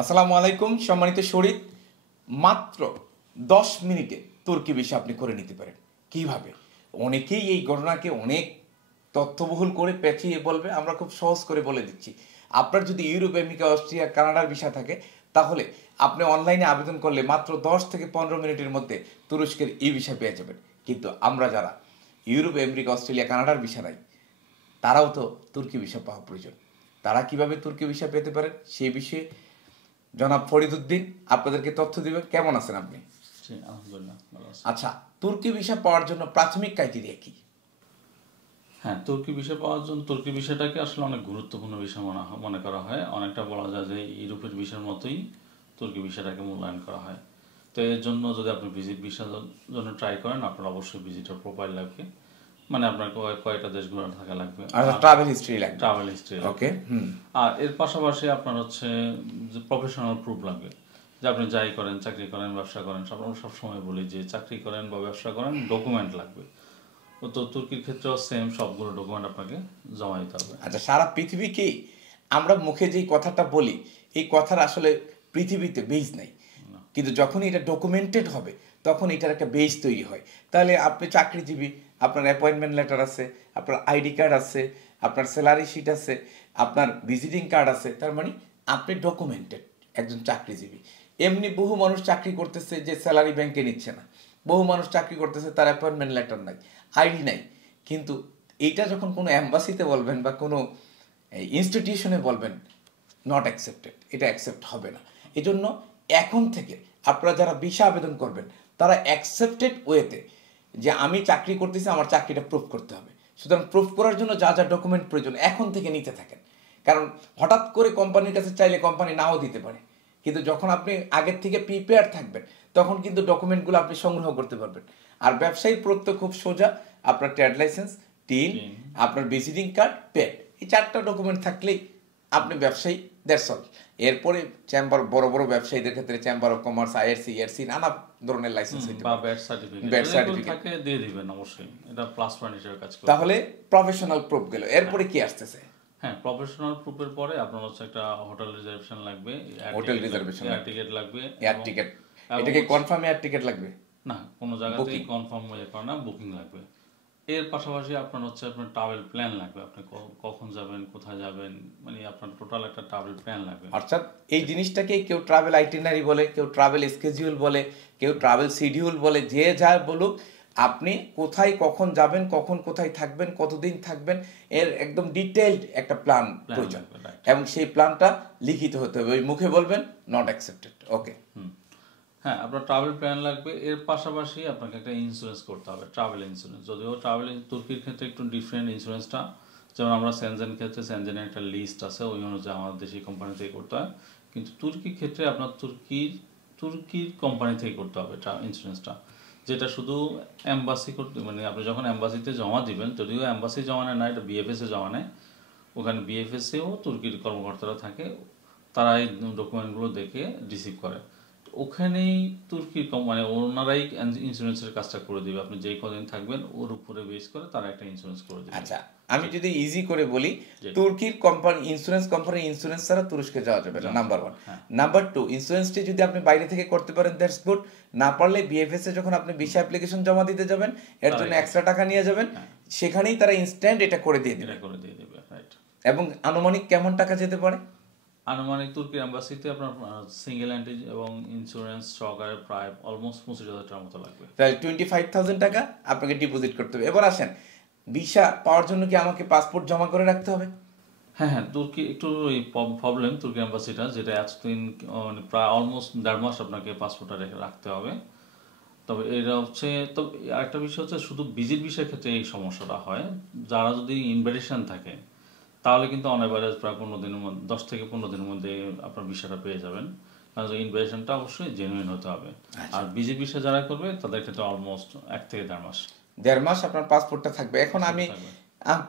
আসসালামু আলাইকুম সম্মানিত শরীর, মাত্র 10 মিনিটে তুর্কি ভিসা আপনি করে নিতে পারেন। কিভাবে? অনেকেই এই ঘটনাকে অনেক তথ্যবহুল করে পেঁচিয়ে বলবে, আমরা খুব সহজ করে বলে দিচ্ছি। আপনার যদি ইউরোপ, আমেরিকা, অস্ট্রিয়া, কানাডার ভিসা থাকে, তাহলে আপনি অনলাইনে আবেদন করলে মাত্র 10 থেকে 15 মিনিটের মধ্যে তুরস্কের ই ভিসা পেয়ে যাবেন। কিন্তু আমরা যারা ইউরোপ, আমেরিকা, অস্ট্রেলিয়া, কানাডার ভিসা নাই, তারাও তো তুর্কি ভিসা পাওয়া প্রয়োজন। তারা কিভাবে তুর্কি ভিসা পেতে পারেন সেই বিষয়ে জনাব ফরিদউদ্দিন আপনাদেরকে তথ্য দিবেন। কেমন আছেন আপনি? আলহামদুলিল্লাহ ভালো আছি। আচ্ছা, তুর্কি ভিসা পাওয়ার জন্য প্রাথমিক ক্রাইটেরিয়া কি? হ্যাঁ, তুর্কি ভিসা পাওয়ার জন্য তুর্কি ভিসাটাকে আসলে অনেক গুরুত্বপূর্ণ বিষয় মনে করা হয়। অনেকটা বলা যায় যে ইউরোপের ভিসার মতোই তুর্কি ভিসাটাকে মূল্যায়ন করা হয়। তো এর জন্য যদি আপনি ভিজিট ভিসার জন্য ট্রাই করেন, আপনার অবশ্যই ভিজিটর প্রোফাইল লাগবে, মানে আপনার কয়েকটা দেশ ঘোরা থাকা লাগবে, ট্রাভেল হিস্ট্রি লাগবে। Travel history okay. আর এর পাশাপাশি আপনার হচ্ছে যে প্রফেশনাল প্রুফ লাগবে, যে আপনি যাই করেন, চাকরি করেন, ব্যবসা করেন, আমরা সবসময় বলি যে চাকরি করেন বা ব্যবসা করেন, ডকুমেন্ট লাগবে। তো তুর্কির ক্ষেত্রেও সেম, সবগুলো ডকুমেন্ট আপনাকে জমা দিতে হবে। আচ্ছা, সারা পৃথিবীকেই আমরা মুখে যেই কথাটা বলি, এই কথার আসলে পৃথিবীতে বেজ নাই, কিন্তু যখন এটা ডকুমেন্টেড হবে তখন এটার একটা বেজ তৈরি হয়। তাহলে আপনি চাকরিজীবী, আপনার অ্যাপয়েন্টমেন্ট লেটার আছে, আপনার আইডি কার্ড আছে, আপনার স্যালারি শিট আছে, আপনার ভিজিটিং কার্ড আছে, তার মানে আপনি ডকুমেন্টেড একজন চাকরিজীবী। এমনি বহু মানুষ চাকরি করতেছে যে স্যালারি ব্যাংকে নিচ্ছে না, বহু মানুষ চাকরি করতেছে তার অ্যাপয়েন্টমেন্ট লেটার নাই, আইডি নাই। কিন্তু এইটা যখন কোনো অ্যাম্বাসিতে বলবেন বা কোনো ইনস্টিটিউশনে বলবেন, নট অ্যাকসেপ্টেড, এটা অ্যাকসেপ্ট হবে না। এজন্য এখন থেকে আপনারা যারা ভিসা আবেদন করবেন, তারা অ্যাকসেপ্টেড ওয়েতে, যে আমি চাকরি করতেছি, আমার চাকরিটা প্রুফ করতে হবে। সুতরাং প্রুফ করার জন্য যা যা ডকুমেন্ট প্রয়োজন এখন থেকে নিতে থাকেন। কারণ হঠাৎ করে কোম্পানির কাছে চাইলে কোম্পানি নাও দিতে পারে, কিন্তু যখন আপনি আগের থেকে প্রিপেয়ার থাকবেন তখন কিন্তু ডকুমেন্টগুলো আপনি সংগ্রহ করতে পারবেন। আর ব্যবসায়ী প্রত্যয় খুব সোজা, আপনার ট্রেড লাইসেন্স, টিন, আপনার ভিজিটিং কার্ড, পেড, এই 4টা ডকুমেন্ট থাকলেই আপনি ব্যবসায়ী, দ্যাটস অল। এরপরে চেম্বার, বড় বড় ব্যবসায়ীদের ক্ষেত্রে chamber of commerce, IRC, ARC, নানা ধরনের লাইসেন্স হইতে বা পারে, ব্যাট সার্টিফিকেট, ব্যাট সার্টিফিকেট থাকে দিয়ে দিবেন অবশ্যই, এটা প্লাস পয়েন্ট হিসেবে কাজ করে। তাহলে প্রফেশনাল প্রুফ গেল। এরপরে কি আসতেছে? হ্যাঁ, প্রফেশনাল প্রুফের পরে আপনার হচ্ছে একটা হোটেল রিজার্ভেশন লাগবে, হোটেল রিজার্ভেশন, এয়ার টিকেট লাগবে, এয়ার টিকেট। এটা কি কনফার্ম এয়ার টিকেট লাগবে? না, কোনো জায়গাতেই কনফার্ম হয়ে করে না, বুকিং লাগবে। এর পাশাপাশি আপনার হচ্ছে আপনার ট্রাভেল প্ল্যান লাগবে, আপনি কখন যাবেন, কোথায় যাবেন, মানে আপনার টোটাল একটা ট্রাভেল প্ল্যান লাগবে। অর্থাৎ এই জিনিসটাকে কেউ ট্রাভেল আইটিনারি বলে, কেউ ট্রাভেল স্কেডিউল বলে, কেউ ট্রাভেল শিডিউল বলে, যে যা বলুক, আপনি কোথায় কখন যাবেন, কখন কোথায় থাকবেন, কতদিন থাকবেন, এর একদম ডিটেইলড একটা প্ল্যান প্রয়োজন, এবং সেই প্ল্যানটা লিখিত হতে হবে। ওই মুখে বলবেন নট অ্যাকসেপ্টেড। ওকে। হ্যাঁ, আপনার ট্রাভেল প্ল্যান লাগবে। এর পাশাপাশি আপনাকে একটা ইন্স্যুরেন্স করতে হবে, ট্রাভেল ইন্স্যুরেন্স। যদিও তুর্কির ক্ষেত্রে একটু ডিফারেন্ট ইন্স্যুরেন্সটা, যেমন আমরা সেনজেন ক্ষেত্রে সেনজেনের একটা লিস্ট আছে, ওই অনুযায়ী আমাদের দেশি কোম্পানি থেকে করতে হয়। কিন্তু তুর্কির ক্ষেত্রে আপনার তুর্কির কোম্পানি থেকে করতে হবে ইন্স্যুরেন্সটা, যেটা শুধু অ্যাম্বাসি করতে, মানে আপনি যখন অ্যাম্বাসিতে জমা দিবেন, যদিও অ্যাম্বাসি জমা নেয় না, এটা বিএফএসে জমা নেয়। ওখানে বিএফএসেও তুর্কির কর্মকর্তারা থাকে, তারা এই ডকুমেন্টগুলো দেখে রিসিভ করে। ওখানেই তুর্কির মানে ওনারাই ইন্স্যুরেন্সের কাজটা করে দিবে। আপনি যেই কদিন থাকবেন ওর উপরে বেস করে তারা একটা ইন্স্যুরেন্স করে দিবে। আচ্ছা, আমি যদি ইজি করে বলি, তুর্কির কোম্পানি ইন্স্যুরেন্স ছাড়া তুরস্কে যাওয়া যাবে না, নাম্বার 1। নাম্বার 2, ইন্স্যুরেন্সটি যদি আপনি বাইরে থেকে করতে পারেন, দ্যাটস গুড। না পারলে বিএফএস এ যখন আপনি ভিসা অ্যাপ্লিকেশন জমা দিতে যাবেন, এর জন্য এক্সট্রা টাকা নিয়ে যাবেন, সেখানেই তারা ইনস্ট্যান্ট এটা করে দিয়ে দিবে। রাইট। এবং আনুমানিক কেমন টাকা যেতে পারে? আনুমানিক তুর্কি অ্যাম্বাসিতে আপনার সিঙ্গেল এন্ট্রি এবং ইন্স্যুরেন্স সহকারে প্রায় অলমোস্ট 25,000 টাকার মতো লাগবে। তাহলে 25,000 টাকা আপনাকে ডিপোজিট করতে হবে। এবার আসেন, ভিসা পাওয়ার জন্য কি আমাকে পাসপোর্ট জমা করে রাখতে হবে? হ্যাঁ, তুর্কি একটু প্রবলেম, তুর্কি অ্যাম্বাসিটা, যেটা এতদিন মানে প্রায় অলমোস্ট 1.5 মাস আপনাকে পাসপোর্টটা রাখতে হবে। তবে এটা হচ্ছে, তবে আরেকটা বিষয় হচ্ছে, শুধু ভিজিট ভিসার ক্ষেত্রে এই সমস্যাটা হয়। যারা যদি ইনভাইটেশন থাকে তাহলে কিন্তু অন অ্যাভারেজ প্রায় 15 দিনের মধ্যে, 10 থেকে 15 দিনের মধ্যে আপনার ভিসাটা পেয়ে যাবেন। কারণ ইনভাইটেশনটা অবশ্যই জেনুইন হতে হবে। আর ভিজিট ভিসা যারা করবে তাদের ক্ষেত্রে অলমোস্ট 1 থেকে 1.5 মাস। 1.5 মাস আপনার পাসপোর্টটা থাকবে। এখন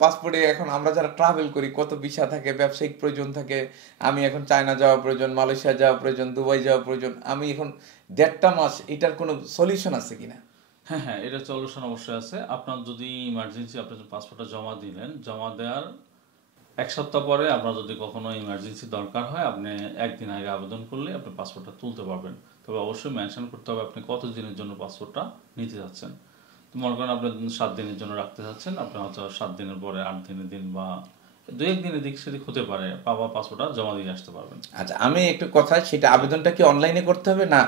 পাসপোর্টে এখন আমরা যারা ট্রাভেল করি, কত ভিসা থাকে, ব্যবসায়িক প্রয়োজন থাকে। আমি এখন চায়না যাওয়া প্রয়োজন, মালয়েশিয়া যাওয়া প্রয়োজন, দুবাই যাওয়া প্রয়োজন। আমি এখন 1.5 মাস, এটার কোনো সলিউশন আছে কিনা? হ্যাঁ, এটা সলিউশন অবশ্যই আছে। আপনার যদি ইমার্জেন্সি, আপনার পাসপোর্টটা জমা দিলেন, জমা দেওয়ার 1 সপ্তাহ পরে আপনার যদি কখনো ইমার্জেন্সি দরকার হয়, আপনি একদিন আগে আবেদন করলে আপনি পাসপোর্টটা তুলতে পারবেন। তবে অবশ্যই মেনশন করতে হবে আপনি কত দিনের জন্য পাসপোর্টটা নিতে যাচ্ছেন। তো মনে করেন আপনি 7 দিনের জন্য রাখতে চাচ্ছেন, আপনি হয়তো 7 দিনের পরে 8 দিনের দিন বা 2-1 দিনের দিক সেদিক হতে পারে, পাসপোর্টটা জমা দিয়ে আসতে পারবেন। আচ্ছা, আমি একটু কথা, সেটা আবেদনটা কি অনলাইনে করতে হবে না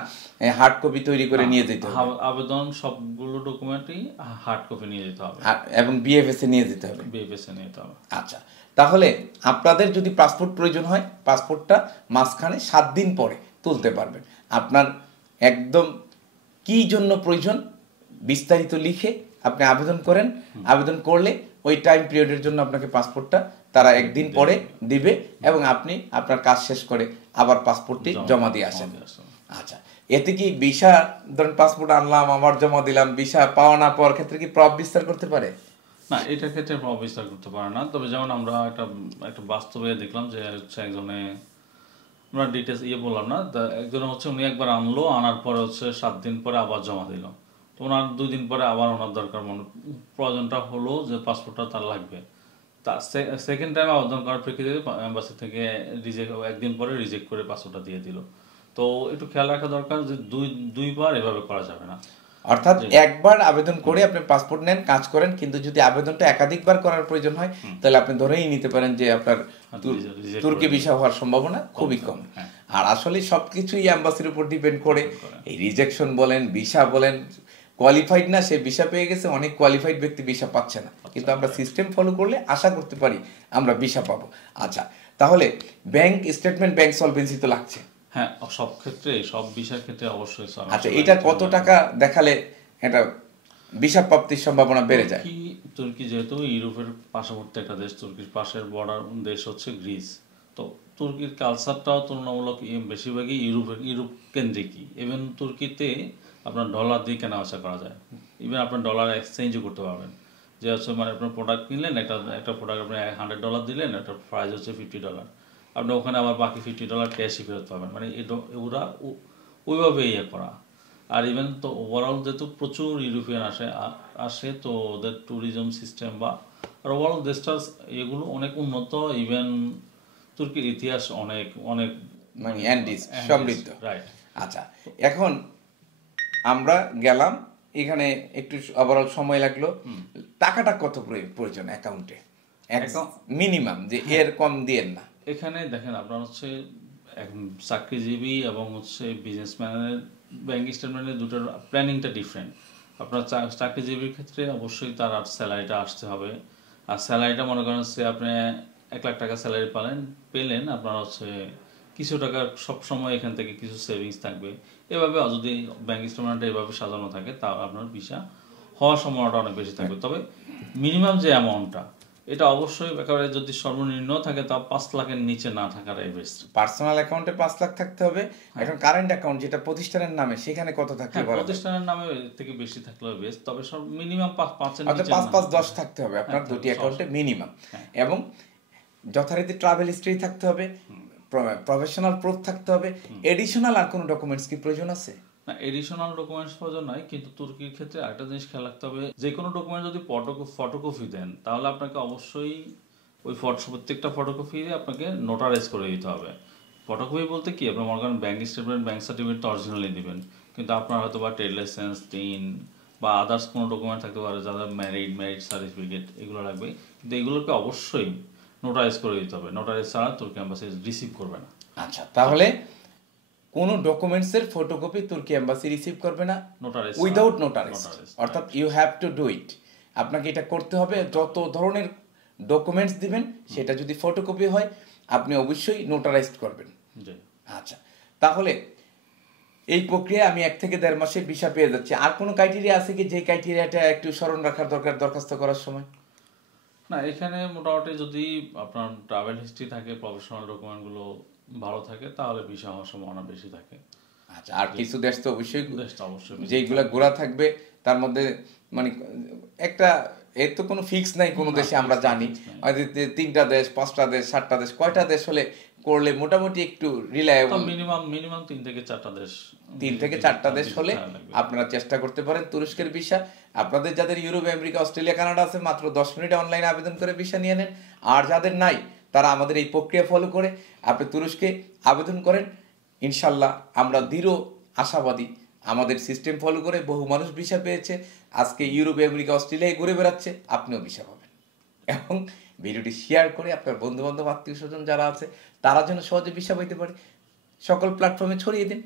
হার্ড কপি তৈরি করে নিয়ে যেতে হবে? আবেদন সবগুলো ডকুমেন্টই হার্ড কপি নিয়ে যেতে হবে এবং বিএফএস এ নিয়ে যেতে হবে? বিএফএস এ নিয়ে যেতে হবে। আচ্ছা, তাহলে আপনাদের যদি পাসপোর্ট প্রয়োজন হয়, পাসপোর্টটা মাঝখানে 7 দিন পরে তুলতে পারবেন। আপনার একদম কি জন্য প্রয়োজন বিস্তারিত লিখে আপনি আবেদন করেন। আবেদন করলে ওই টাইম পিরিয়ডের জন্য আপনাকে পাসপোর্টটা তারা একদিন পরে দিবে এবং আপনি আপনার কাজ শেষ করে আবার পাসপোর্টটি জমা দিয়ে আসেন। আচ্ছা, এতে কি ভিসা, ধরেন পাসপোর্ট আনলাম আবার জমা দিলাম, ভিসা পাওয়া না পাওয়ার ক্ষেত্রে কি প্রভাব বিস্তার করতে পারে? না, এটার ক্ষেত্রে প্রভাব বিস্তার করতে পারে না। তবে যেমন আমরা একটা বাস্তবে দেখলাম যে হচ্ছে একজনে, আমরা ডিটেলস বললাম না, একজনে হচ্ছে উনি একবার আনলো, আনার পরে হচ্ছে 7 দিন পরে আবার জমা দিল। তো ওনার 2 দিন পরে আবার ওনার দরকার, প্রয়োজনটা হলো যে পাসপোর্টটা তার লাগবে। তা সেকেন্ড টাইম আবেদন করার প্রেক্ষিতে এম্বাসি থেকে একদিন পরে রিজেক্ট করে পাসপোর্টটা দিয়ে দিল। তো একটু খেয়াল রাখা দরকার যে দুইবার এভাবে করা যাবে না। অর্থাৎ একবার আবেদন করে আপনি পাসপোর্ট নেন, কাজ করেন, কিন্তু যদি আবেদনটা একাধিকবার করার প্রয়োজন হয় তাহলে আপনি ধরেই নিতে পারেন যে আপনার তুর্কি ভিসা হওয়ার সম্ভাবনা খুবই কম। আর আসলে সবকিছুই এম্বাসির উপর ডিপেন্ড করে। এই রিজেকশন বলেন, ভিসা বলেন, কোয়ালিফাইড না সে ভিসা পেয়ে গেছে, অনেক কোয়ালিফাইড ব্যক্তি ভিসা পাচ্ছে না, কিন্তু আমরা সিস্টেম ফলো করলে আশা করতে পারি আমরা ভিসা পাবো। আচ্ছা, তাহলে ব্যাংক স্টেটমেন্ট, ব্যাংক সলভেন্সি তো লাগছে? হ্যাঁ, সব ক্ষেত্রে, সব ভিসার ক্ষেত্রে অবশ্যই। আচ্ছা, এটা কত টাকা দেখালে এটা ভিসা প্রাপ্তির সম্ভাবনা বেড়ে যায়? তুর্কি যেহেতু ইউরোপের পার্শ্ববর্তী একটা দেশ, তুর্কির পাশের বর্ডার দেশ হচ্ছে গ্রিস। তো তুর্কির কালচারটাও তুলনামূলক বেশিরভাগই ইউরোপ কেন্দ্রিকই। ইভেন তুর্কিতে আপনার ডলার দিয়ে কেনা বেচা করা যায়। ইভেন আপনার ডলার এক্সচেঞ্জও করতে পারবেন। যে হচ্ছে মানে আপনার প্রোডাক্ট কিনলেন, একটা প্রোডাক্ট আপনি $100 দিলেন, একটা প্রাইস হচ্ছে $50, আপনি ওখানে আবার বাকি $50 ক্যাশই ফেরত পাবেন। মানে ওরা ওইভাবে করা। আর ইভেন তো ওভারঅল যেহেতু প্রচুর ইউরোপিয়ান আসে, তো ওদের ট্যুরিজম সিস্টেম বা আর ওভারঅল দেশটা এগুলো অনেক উন্নত। ইভেন তুর্কির ইতিহাস অনেক অনেক মানে সমৃদ্ধ। রাইট। আচ্ছা, এখন আমরা গেলাম, এখানে একটু ওভারঅল সময় লাগলো। টাকাটা কত প্রয়োজন অ্যাকাউন্টে মিনিমাম, যে এর কম দিয়েন না? এখানে দেখেন, আপনার হচ্ছে চাকরিজীবী এবং হচ্ছে বিজনেসম্যানের ব্যাংক স্টেটমেন্টের দুটোর প্ল্যানিংটা ডিফারেন্ট। আপনার চাকরিজীবীর ক্ষেত্রে অবশ্যই তার স্যালারিটা আসতে হবে। আর স্যালারিটা মনে করেন সে আপনি 1 লাখ টাকা স্যালারি পেলেন, আপনার হচ্ছে কিছু টাকা সবসময় এখান থেকে কিছু সেভিংস থাকবে। এভাবে যদি ব্যাংক স্টেটমেন্টটা এভাবে সাজানো থাকে, তা আপনার ভিসা হওয়ার সম্ভাবনাটা অনেক বেশি থাকবে। তবে মিনিমাম যে অ্যামাউন্টটা, এটা অবশ্যই একেবারে যদি সর্বনিম্ন থাকে তা 5 লাখের নিচে না থাকাটাই বেস্ট। পার্সোনাল অ্যাকাউন্টে 5 লাখ থাকতে হবে। এখন কারেন্ট অ্যাকাউন্ট যেটা প্রতিষ্ঠানের নামে, সেখানে কত থাকলে বলা যায়? প্রতিষ্ঠানের নামে থেকে বেশি থাকলেও বেস্ট, তবে সব মিনিমাম 5 এর নিচে 5-5-10 থাকতে হবে আপনার দুটি অ্যাকাউন্টে মিনিমাম। এবং যথারীতি ট্রাভেল হিস্ট্রি থাকতে হবে, প্রফেশনাল প্রুফ থাকতে হবে। এডিশনাল আর কোনো ডকুমেন্টস কি প্রয়োজন আছে? না, এডিশনাল ডকুমেন্টস প্রয়োজন নয়, কিন্তু তুর্কির ক্ষেত্রে আরেকটা জিনিস খেয়াল রাখতে হবে, যে কোনো ডকুমেন্ট যদি ফটোকপি দেন, তাহলে আপনাকে অবশ্যই ওই প্রত্যেকটা ফটোকপি আপনাকে নোটারাইজ করে দিতে হবে। ফটোকপি বলতে কি, আপনার মনে করেন ব্যাংক স্টেটমেন্ট, ব্যাংক সার্টিফিকেট তো অরিজিনালি দিবেন, কিন্তু আপনার হয়তো বা ট্রেড লাইসেন্স, টিন বা আদার্স কোনো ডকুমেন্ট থাকতে পারে, যাদের ম্যারিড সার্টিফিকেট, এগুলো লাগবে। কিন্তু এগুলোকে অবশ্যই নোটারাইজ করে দিতে হবে। নোটারাইজ ছাড়া তুর্কি এম্বাসি রিসিভ করবে না। আচ্ছা, তাহলে কোনো ডকুমেন্টসের ফটোকপি তুর্কি এম্বাসি রিসিভ করবে না উইদাউট নোটারাইজ। অর্থাৎ you have to do it, আপনাকে এটা করতে হবে। যত ধরনের ডকুমেন্টস দিবেন, সেটা যদি ফটোকপি হয় আপনি অবশ্যই নোটারাইজড করবেন। আচ্ছা, তাহলে এই প্রক্রিয়া আমি 1 থেকে 1.5 মাসে ভিসা পেয়ে যাচ্ছি। আর কোনো ক্রাইটেরিয়া আছে কি, যে ক্রাইটেরিয়াটা একটু স্মরণ রাখার দরকার দরখাস্ত করার সময়? না, এখানে মোটামুটি যদি আপনার ট্রাভেল হিস্ট্রি থাকে, প্রফেশনাল ডকুমেন্টগুলো ভালো থাকে, তাহলে ভিসা হওয়ার সম্ভাবনা বেশি থাকে। আচ্ছা, আর কিছু দেশ তো অবশ্যই যেগুলা ঘোরা থাকবে, তার মধ্যে মানে একটা এর তো কোনো ফিক্স নাই কোনো দেশে, আমরা জানি 3টা দেশ, 5টা দেশ, 7টা দেশ, কয়টা দেশ হলে করলে মোটামুটি একটু রিলায়েবল? মিনিমাম 3 থেকে 4টা দেশ। 3 থেকে 4টা দেশ হলে আপনারা চেষ্টা করতে পারেন তুরস্কের ভিসা। আপনাদের যাদের ইউরোপ, আমেরিকা, অস্ট্রেলিয়া, কানাডা আছে, মাত্র 10 মিনিটে অনলাইনে আবেদন করে ভিসা নিয়ে নেন। আর যাদের নাই, তারা আমাদের এই প্রক্রিয়া ফলো করে। আপনি তুরস্কে আবেদন করেন, ইনশাল্লাহ আমরা দৃঢ় আশাবাদী। আমাদের সিস্টেম ফলো করে বহু মানুষ ভিসা পেয়েছে, আজকে ইউরোপ, আমেরিকা, অস্ট্রেলিয়ায় ঘুরে বেড়াচ্ছে, আপনিও ভিসা পাবেন। এবং ভিডিওটি শেয়ার করে আপনার বন্ধু বান্ধব, আত্মীয় স্বজন যারা আছে তারা যেন সহজে ভিসা পাইতে পারে, সকল প্ল্যাটফর্মে ছড়িয়ে দিন।